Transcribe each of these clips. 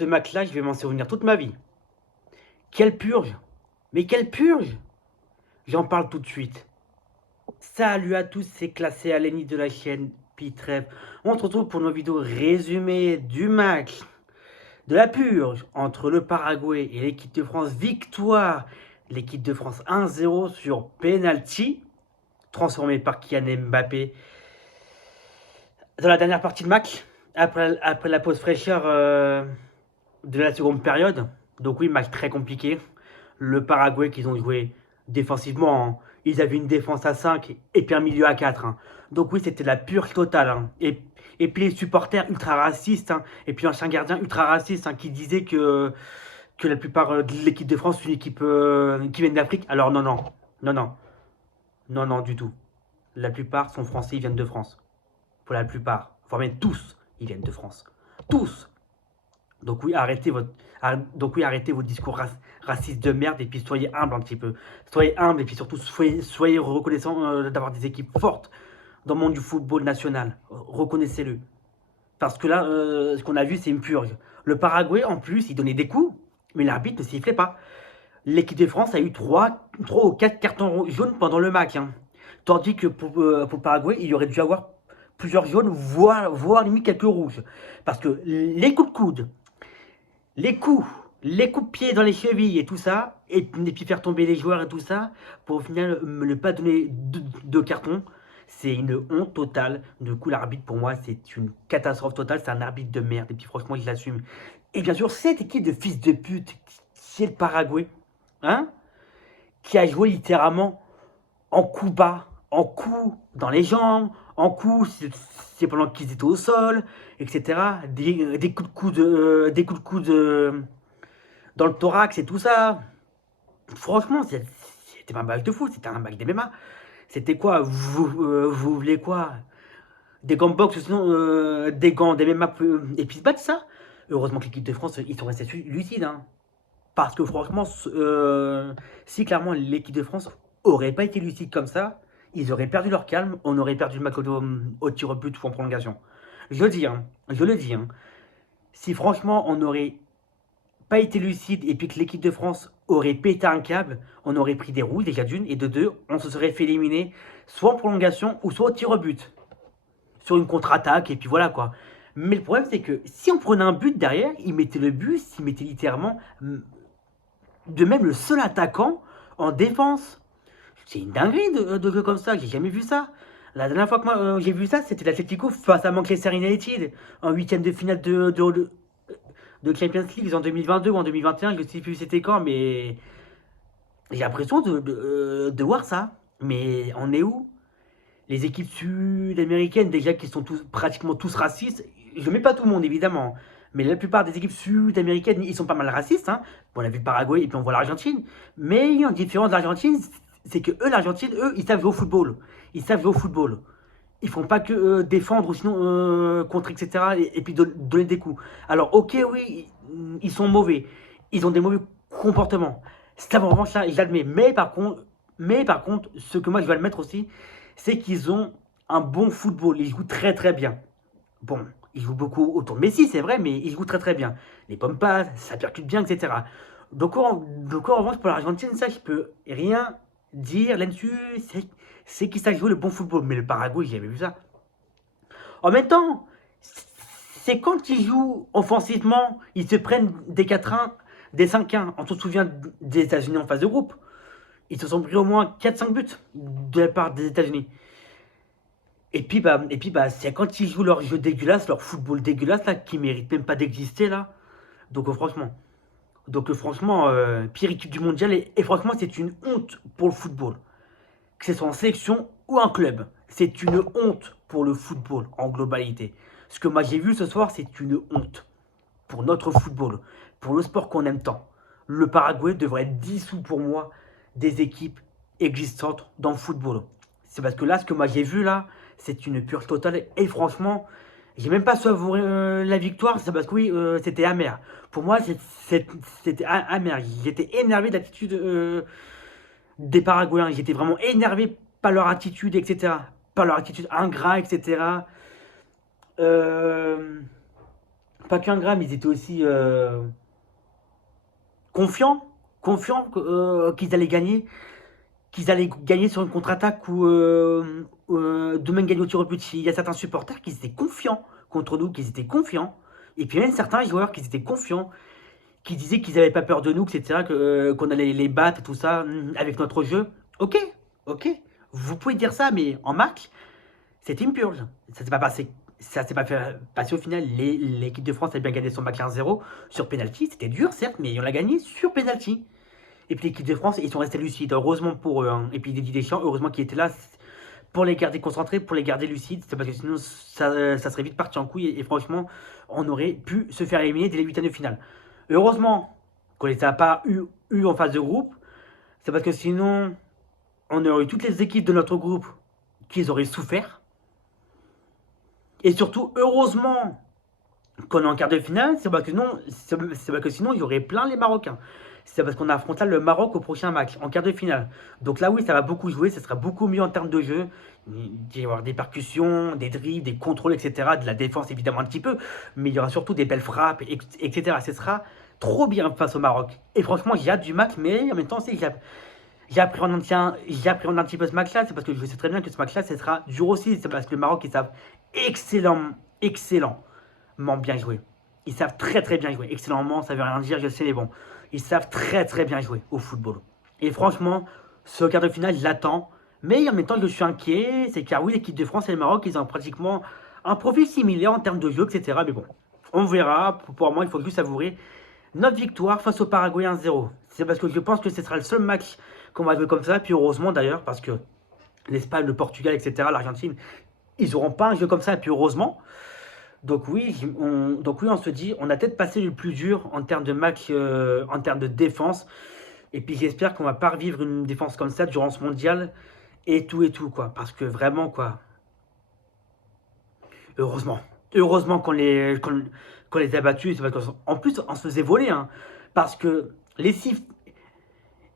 Ce match-là, je vais m'en souvenir toute ma vie. Quelle purge! Mais quelle purge! J'en parle tout de suite. Salut à tous, c'est Classé Aleni de la chaîne Pitref. On se retrouve pour nos vidéos résumées du match de la purge entre le Paraguay et l'équipe de France. Victoire, l'équipe de France 1-0 sur penalty, transformé par Kylian Mbappé dans la dernière partie de match, après la pause fraîcheur de la seconde période. Donc oui, match très compliqué. Le Paraguay qu'ils ont joué défensivement, hein. Ils avaient une défense à 5 et puis un milieu à 4, hein. Donc oui, c'était la purge totale, hein. Et puis les supporters ultra racistes, hein. Et puis un chien gardien ultra raciste, hein, qui disait que la plupart de l'équipe de France, c'est une équipe qui vient d'Afrique. Alors non, non, non, non, non, non, du tout. La plupart sont français, ils viennent de France. Pour la plupart, voire même tous, ils viennent de France. Tous. Donc oui, arrêtez vos discours racistes de merde et puis soyez humble un petit peu. Soyez humble et puis surtout soyez reconnaissants d'avoir des équipes fortes dans le monde du football national. Reconnaissez-le. Parce que là, ce qu'on a vu, c'est une purge. Le Paraguay, en plus, il donnait des coups, mais l'arbitre ne sifflait pas. L'équipe de France a eu 3 ou 4 cartons jaunes pendant le match, hein. Tandis que pour le Paraguay, il aurait dû avoir plusieurs jaunes, voire limite quelques rouges. Parce que les coups de coude, les coups de pied dans les chevilles et tout ça, et puis faire tomber les joueurs et tout ça, pour au final ne pas donner de carton, c'est une honte totale. Du coup, l'arbitre, pour moi, c'est une catastrophe totale. C'est un arbitre de merde. Et puis, franchement, je l'assume. Et bien sûr, cette équipe de fils de pute, c'est le Paraguay, hein, qui a joué littéralement en coups bas, en coups dans les jambes, en coups, c'est pendant qu'ils étaient au sol, etc. Des coups de coude dans le thorax et tout ça. Franchement, c'était pas un match de foot, c'était un match d'MMA. C'était quoi, vous voulez quoi? Des gants de boxe ou sinon des gants d'MMA et puis se battre ça? Heureusement que l'équipe de France, ils sont restés lucides, hein. Parce que franchement, si clairement l'équipe de France aurait pas été lucide comme ça, ils auraient perdu leur calme, on aurait perdu le match au tir au but ou en prolongation. Je le dis, hein, je le dis, hein. Si franchement on n'aurait pas été lucide et puis que l'équipe de France aurait pété un câble, on aurait pris des rouges déjà d'une et de deux, on se serait fait éliminer soit en prolongation ou soit au tir au but. Sur une contre-attaque et puis voilà quoi. Mais le problème c'est que si on prenait un but derrière, ils mettaient le but, ils mettaient littéralement de même le seul attaquant en défense. C'est une dinguerie de jeu comme ça, j'ai jamais vu ça. La dernière fois que moi j'ai vu ça, c'était l'Atlético face à Manchester United en huitième de finale de Champions League en 2022 ou en 2021, je ne sais plus c'était quand, mais j'ai l'impression de voir ça. Mais on est où? Les équipes sud-américaines, déjà qui sont pratiquement tous racistes, je ne mets pas tout le monde évidemment, mais la plupart des équipes sud-américaines, ils sont pas mal racistes, hein. Bon, on a vu le Paraguay et puis on voit l'Argentine. Mais il y a une différence de l'Argentine, c'est que eux, l'Argentine, eux, ils savent jouer au football. Ils savent jouer au football. Ils font pas que défendre ou sinon contre, etc. Et puis donner des coups. Alors, ok, oui, ils sont mauvais. Ils ont des mauvais comportements. C'est en revanche, ça, j'admets. Mais par contre, ce que moi je vais le mettre aussi, c'est qu'ils ont un bon football. Ils jouent très très bien. Bon, ils jouent beaucoup autour de Messi, c'est vrai, mais ils jouent très très bien. Les pommes passes, ça percute bien, etc. Donc en revanche, pour l'Argentine, ça, je peux rien dire là-dessus. C'est qu'ils savent jouer le bon football. Mais le Paraguay, j'ai jamais vu ça. En même temps, c'est quand ils jouent offensivement, ils se prennent des 4-1, des 5-1. On se souvient des États-Unis en phase de groupe. Ils se sont pris au moins 4-5 buts de la part des États-Unis. Et puis, c'est quand ils jouent leur jeu dégueulasse, leur football dégueulasse, là, qui mérite même pas d'exister, là. Donc, franchement, pire équipe du mondial. Et franchement, c'est une honte pour le football. Que ce soit en sélection ou en club. C'est une honte pour le football en globalité. Ce que moi j'ai vu ce soir, c'est une honte pour notre football, pour le sport qu'on aime tant. Le Paraguay devrait être dissous pour moi des équipes existantes dans le football. C'est parce que là, ce que moi j'ai vu là, c'est une purge totale. Et franchement, j'ai même pas savouré la victoire, c'est parce que oui, c'était amer. Pour moi, c'était amer. J'étais énervé de l'attitude des Paraguayens. J'étais vraiment énervé par leur attitude, etc. Par leur attitude ingrat, etc. Euh, pas qu'un gramme, ils étaient aussi confiants, qu'ils allaient gagner. Qu'ils allaient gagner sur une contre-attaque ou demain gagner au tir au but. Il y a certains supporters qui étaient confiants contre nous, qui étaient confiants. Et puis même certains joueurs qui étaient confiants, qui disaient qu'ils n'avaient pas peur de nous, etc., qu'on allait les battre et tout ça avec notre jeu. Ok, ok. Vous pouvez dire ça, mais en match, c'était une purge. Ça s'est pas passé. Ça s'est pas fait passer au final. L'équipe de France a bien gagné son match 1-0 sur penalty. C'était dur, certes, mais on l'a gagné sur penalty. Et puis l'équipe de France, ils sont restés lucides, heureusement pour eux. Hein. Et puis Didier Deschamps, heureusement qu'il était là pour les garder concentrés, pour les garder lucides. C'est parce que sinon, ça serait vite parti en couille. Et franchement, on aurait pu se faire éliminer dès les huitièmes de finale. Heureusement qu'on ne les a pas eu en phase de groupe. C'est parce que sinon, on aurait eu toutes les équipes de notre groupe qui auraient souffert. Et surtout, heureusement qu'on est en quart de finale, c'est parce que sinon, il y aurait plein les Marocains. C'est parce qu'on affrontera le Maroc au prochain match, en quart de finale. Donc là, oui, ça va beaucoup jouer, ça sera beaucoup mieux en termes de jeu. Il va y avoir des percussions, des dribbles, des contrôles, etc. De la défense, évidemment, un petit peu. Mais il y aura surtout des belles frappes, etc. Ce sera trop bien face au Maroc. Et franchement, j'ai hâte du match, mais en même temps, j'ai appris en un petit peu ce match-là. C'est parce que je sais très bien que ce match-là, ce sera dur aussi. C'est parce que le Maroc, ils savent excellemment bien jouer. Ils savent très très bien jouer. Excellemment, ça veut rien dire, je sais, mais bon. Ils savent très très bien jouer au football. Et franchement, ce quart de finale, je l'attends. Mais en même temps, je suis inquiet. C'est car oui, l'équipe de France et le Maroc, ils ont pratiquement un profil similaire en termes de jeu, etc. Mais bon, on verra. Pour moi, il faut juste savourer notre victoire face au Paraguay 1-0. C'est parce que je pense que ce sera le seul match qu'on va jouer comme ça. Puis heureusement d'ailleurs, parce que l'Espagne, le Portugal, etc., l'Argentine, ils n'auront pas un jeu comme ça. Et puis heureusement. Donc oui, on se dit, on a peut-être passé le plus dur en termes de match, en termes de défense. Et puis j'espère qu'on va pas revivre une défense comme ça durant ce mondial et tout, quoi. Parce que vraiment, quoi, heureusement qu'on les a battus. En plus, on se faisait voler, hein, parce que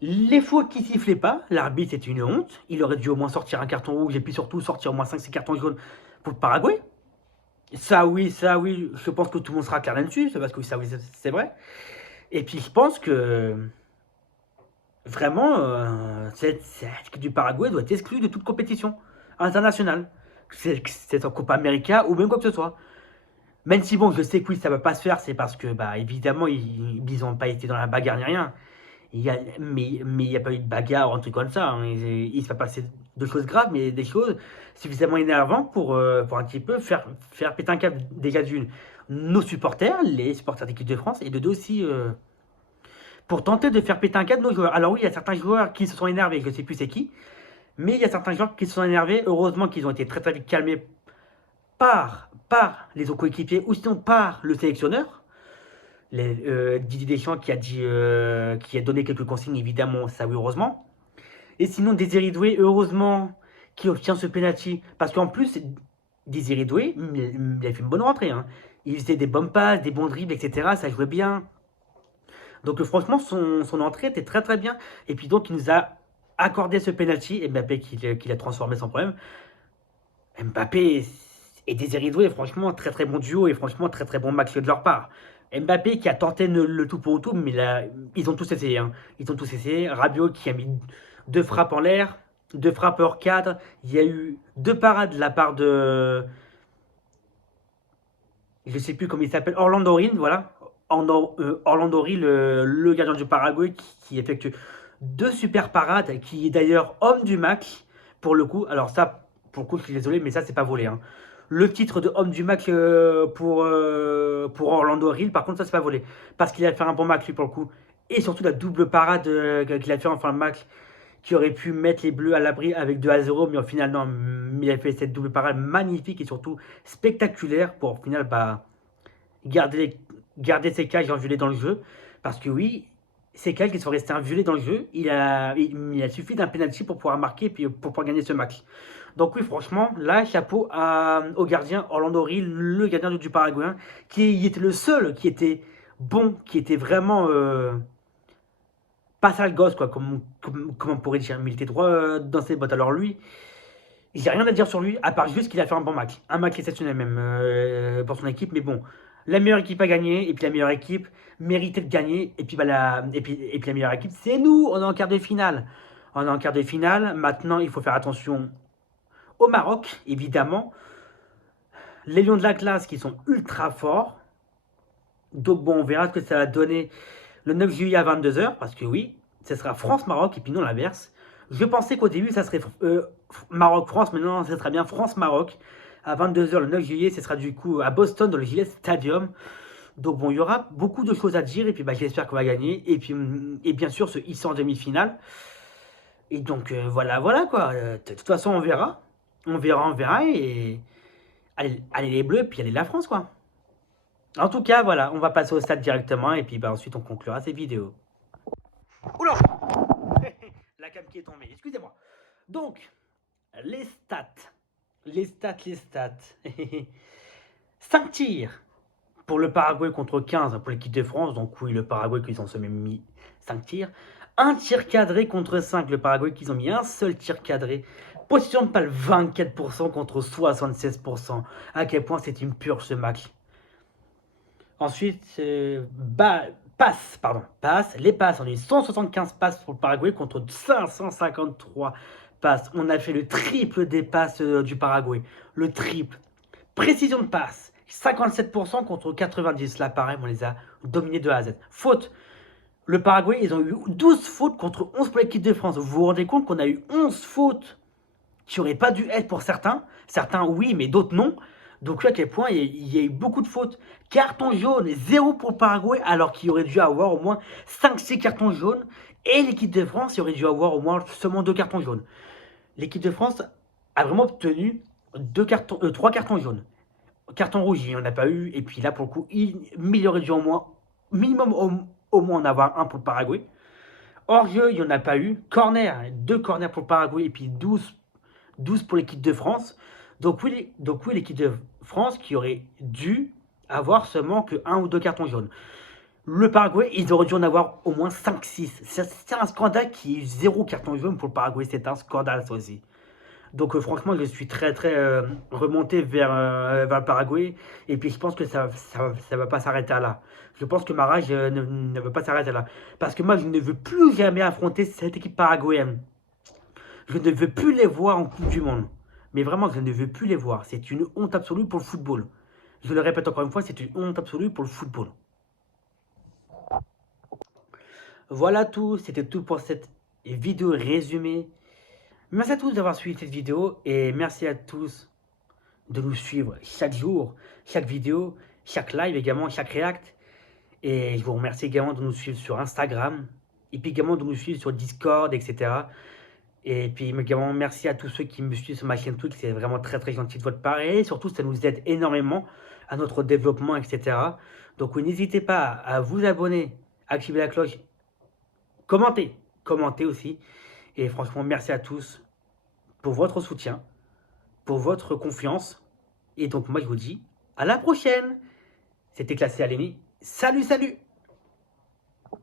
les fois qui sifflaient pas, l'arbitre c'était une honte. Il aurait dû au moins sortir un carton rouge et puis surtout sortir au moins 5-6 cartons jaunes pour le Paraguay. Ça oui, je pense que tout le monde sera clair là-dessus, c'est parce que ça oui, c'est vrai. Et puis je pense que vraiment, cette équipe du Paraguay doit être exclue de toute compétition internationale. C'est en Copa América ou même quoi que ce soit. Même si bon, je sais que oui, ça ne va pas se faire, c'est parce que bah évidemment, ils n'ont pas été dans la bagarre ni rien. Mais il n'y a pas eu de bagarre ou un truc comme ça. Hein. Il se va passer de choses graves, mais des choses suffisamment énervantes pour un petit peu faire péter un câble déjà d'une nos supporters, les supporters d'équipe de France, et de deux aussi pour tenter de faire péter un câble nos joueurs. Alors oui, il y a certains joueurs qui se sont énervés, je ne sais plus c'est qui, mais il y a certains joueurs qui se sont énervés. Heureusement qu'ils ont été très très vite calmés par les autres coéquipiers ou sinon par le sélectionneur. Didier Deschamps qui a donné quelques consignes, évidemment, ça oui, heureusement. Et sinon, Désiré Doué, heureusement, qui obtient ce penalty. Parce qu'en plus, Désiré Doué, il a fait une bonne rentrée. Hein. Il faisait des bonnes passes, des bons dribbles, etc. Ça jouait bien. Donc franchement, son entrée était très très bien. Et puis donc, il nous a accordé ce penalty. Et Mbappé qui l'a transformé sans problème. Mbappé et Désiré Doué, franchement, très très bon duo. Et franchement, très très bon match de leur part. Mbappé qui a tenté le tout pour tout, mais là, ils ont tous essayé. Hein. Ils ont tous essayé. Rabiot qui a mis 2 frappes en l'air, 2 frappes hors cadre. Il y a eu 2 parades de la part de. Je ne sais plus comment il s'appelle. Orlando Rin, voilà. Orlando Rin, le gardien du Paraguay, qui effectue 2 super parades, qui est d'ailleurs homme du match, pour le coup. Alors, ça, pour le coup, je suis désolé, mais ça, c'est pas volé. Hein. Le titre de homme du match pour Orlando Hill, par contre, ça, c'est pas volé. Parce qu'il a fait un bon match, lui, pour le coup. Et surtout, la double parade qu'il a fait en fin de match, qui aurait pu mettre les Bleus à l'abri avec 2-0, mais au final, non. Il a fait cette double parade magnifique et surtout spectaculaire pour, au final, bah, garder ses cages inviolées dans le jeu. Parce que oui, ces cages qui sont restées inviolées dans le jeu, il a suffi d'un penalty pour pouvoir marquer et pour pouvoir gagner ce match. Donc oui, franchement, là, chapeau au gardien Orlando Ri, le gardien du Paraguay, qui était le seul qui était bon, qui était vraiment pas sale gosse, quoi, comme on pourrait dire. Mais il était droit dans ses bottes. Alors lui, j'ai rien à dire sur lui, à part juste qu'il a fait un bon match. Un match exceptionnel même pour son équipe, mais bon. La meilleure équipe a gagné, et puis la meilleure équipe méritait de gagner, et puis, et puis la meilleure équipe, c'est nous, on est en quart de finale. On est en quart de finale, maintenant il faut faire attention au Maroc, évidemment. Les Lions de la classe qui sont ultra forts. Donc bon, on verra ce que ça va donner le 9 juillet à 22 h, parce que oui, ce sera France-Maroc, et puis non l'inverse. Je pensais qu'au début, ça serait Maroc-France, mais non, ça sera bien France-Maroc. À 22 h le 9 juillet, ce sera du coup à Boston, dans le Gillette Stadium. Donc bon, il y aura beaucoup de choses à dire, et puis bah, j'espère qu'on va gagner. Et puis, et bien sûr, ce hisser en demi-finale. Et donc voilà, voilà quoi. De toute façon, on verra. On verra, et allez les Bleus, puis allez la France, quoi. En tout cas, voilà, on va passer au stade directement, et puis bah, ensuite on conclura cette vidéo. Oula, la cam qui est tombée, excusez-moi. Donc, les stats. Les stats. 5 tirs pour le Paraguay contre 15 pour l'équipe de France. Donc oui, le Paraguay qu'ils ont seulement mis 5 tirs. Un tir cadré contre 5, le Paraguay qu'ils ont mis un seul tir cadré. Position de balle 24% contre 76%. À quel point c'est une purge ce match. Ensuite, passe. Les passes, on a eu 175 passes pour le Paraguay contre 553 passes. On a fait le triple des passes du Paraguay. Le triple. Précision de passe, 57% contre 90. Là, pareil, on les a dominés de A à Z. Faute. Le Paraguay, ils ont eu 12 fautes contre 11 pour l'équipe de France. Vous vous rendez compte qu'on a eu 11 fautes qui n'auraient pas dû être pour certains. Certains, oui, mais d'autres, non. Donc, à quel point il y a eu beaucoup de fautes. Carton jaune, 0 pour le Paraguay, alors qu'il aurait dû avoir au moins 5-6 cartons jaunes. Et l'équipe de France, il aurait dû avoir au moins seulement 2 cartons jaunes. L'équipe de France a vraiment obtenu 3 cartons jaunes. Carton rouge, il n'y en a pas eu. Et puis là, pour le coup, il aurait dû au moins, minimum au moins en avoir un pour le Paraguay. Hors-jeu, il n'y en a pas eu. Corner, 2 corners pour le Paraguay et puis 12 pour l'équipe de France. Donc oui, l'équipe de France qui aurait dû avoir seulement que 1 ou 2 cartons jaunes. Le Paraguay, ils auraient dû en avoir au moins 5-6. C'est un scandale qu'il y ait eu 0 carton jaune pour le Paraguay. C'est un scandale, ça aussi. Donc franchement, je suis très remonté vers le Paraguay. Et puis je pense que ça va pas s'arrêter là. Je pense que ma rage ne va pas s'arrêter là. Parce que moi, je ne veux plus jamais affronter cette équipe paraguayenne. Je ne veux plus les voir en Coupe du Monde. Mais vraiment, je ne veux plus les voir. C'est une honte absolue pour le football. Je le répète encore une fois, c'est une honte absolue pour le football. Voilà tout. C'était tout pour cette vidéo résumée. Merci à tous d'avoir suivi cette vidéo. Et merci à tous de nous suivre chaque jour, chaque vidéo, chaque live également, chaque react. Et je vous remercie également de nous suivre sur Instagram. Et puis également de nous suivre sur Discord, etc. Et puis également, merci à tous ceux qui me suivent sur ma chaîne Twitch, c'est vraiment très gentil de votre part. Et surtout, ça nous aide énormément à notre développement, etc. Donc n'hésitez pas à vous abonner, activer la cloche, commentez aussi. Et franchement, merci à tous pour votre soutien, pour votre confiance. Et donc moi, je vous dis à la prochaine. C'était Classé Aléni. Salut